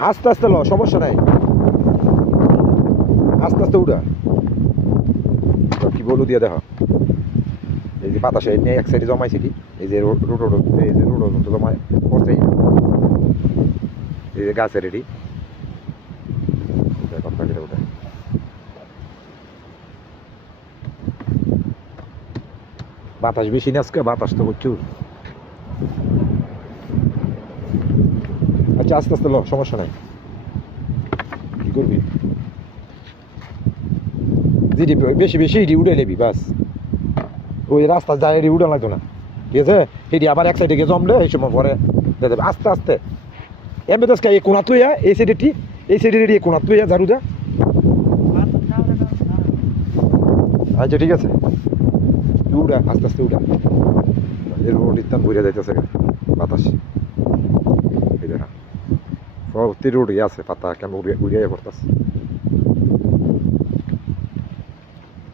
আস্তে আস্তে ল, সমস্যা নাই, আস্তে আস্তে উঠা। কি বলু দিয়ে দেখো, এই যে বাতাসে নিয়ে এক সাইডে জমাইছে কি, এই যে রোড, এই যে রোড জমায় পড়ছে, এই যে গাছের এটি ওটা। বাতাস বেশি না আজকে, বাতাস তো প্রচুর। আচ্ছা আস্তে আস্তে ল, সমস্যা নাই। কি করবি, যেটি বেশি বেশি এটি উঠে নেবি বাস। ওই রাস্তা যায় এটি উঠে লাগতো না, ঠিক আছে? এটি আবার এক সাইডে গিয়ে জমলে এই সময় পরে দিয়ে দেবে আস্তে আস্তে। এমনি তো এই কোনাত লইয়া এই সাইডে এই সাইডে এই কোনাত লইয়া ঝাড়ু দা। আচ্ছা ঠিক আছে, উড়া আস্তে আস্তে উড়া। এই রোড ইত্যান ঘুরে যাইতেছে বাতাস, এই দেখা সব রোডই আছে, পাতা কেন উড়িয়ে পড়তেছে।